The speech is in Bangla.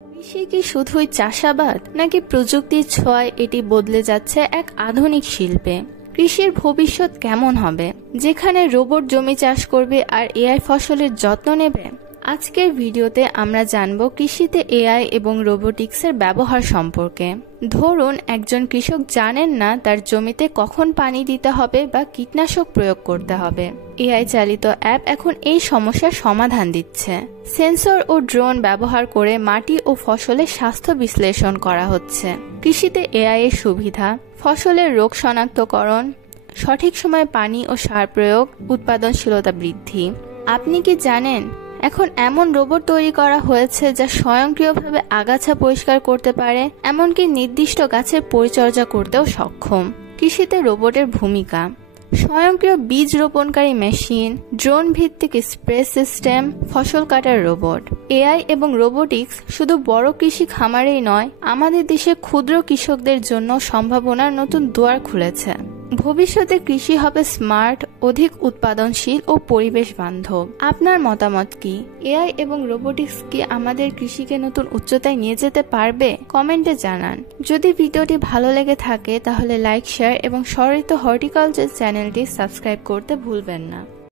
কৃষি কি শুধুই চাষাবাদ নাকি প্রযুক্তির ছোঁয়ায় এটি বদলে যাচ্ছে এক আধুনিক শিল্পে? কৃষির ভবিষ্যৎ কেমন হবে, যেখানে রোবট জমি চাষ করবে আর এআই ফসলের যত্ন নেবে? আজকের ভিডিওতে আমরা জানব কৃষিতে এআই এবং রোবোটিক্সের ব্যবহার সম্পর্কে। ধরুন একজন কৃষক জানেন না তার জমিতে কখন পানি দিতে হবে বা কীটনাশক প্রয়োগ করতে হবে। এআই চালিত অ্যাপ এখন এই সমস্যার সমাধান দিচ্ছে। সেন্সর ও ড্রোন ব্যবহার করে মাটি ও ফসলের স্বাস্থ্য বিশ্লেষণ করা হচ্ছে। কৃষিতে এআই এর সুবিধা: ফসলের রোগ শনাক্তকরণ, সঠিক সময়ে পানি ও সার প্রয়োগ, উৎপাদনশীলতা বৃদ্ধি। আপনি কি জানেন এখন এমন রোবট তৈরি করা হয়েছে যা স্বয়ংক্রিয়ভাবে আগাছা পরিষ্কার করতে পারে, এমনকি নির্দিষ্ট গাছের পরিচর্যা করতেও সক্ষম। কৃষিতে রোবটের ভূমিকা: স্বয়ংক্রিয় বীজ রোপণকারী মেশিন, ড্রোন ভিত্তিক স্প্রে সিস্টেম, ফসল কাটার রোবট। এআই এবং রোবোটিক্স শুধু বড় কৃষি খামারেই নয়, আমাদের দেশে ক্ষুদ্র কৃষকদের জন্য সম্ভাবনার নতুন দুয়ার খুলেছে। ভবিষ্যতে কৃষি হবে স্মার্ট, অধিক উৎপাদনশীল ও পরিবেশ বান্ধব। আপনার মতামত কি? এআই এবং রোবোটিক্স কি আমাদের কৃষিকে নতুন উচ্চতায় নিয়ে যেতে পারবে? কমেন্টে জানান। যদি ভিডিওটি ভালো লেগে থাকে তাহলে লাইক, শেয়ার এবং স্বরিত হর্টিকালচার চ্যানেলটি সাবস্ক্রাইব করতে ভুলবেন না।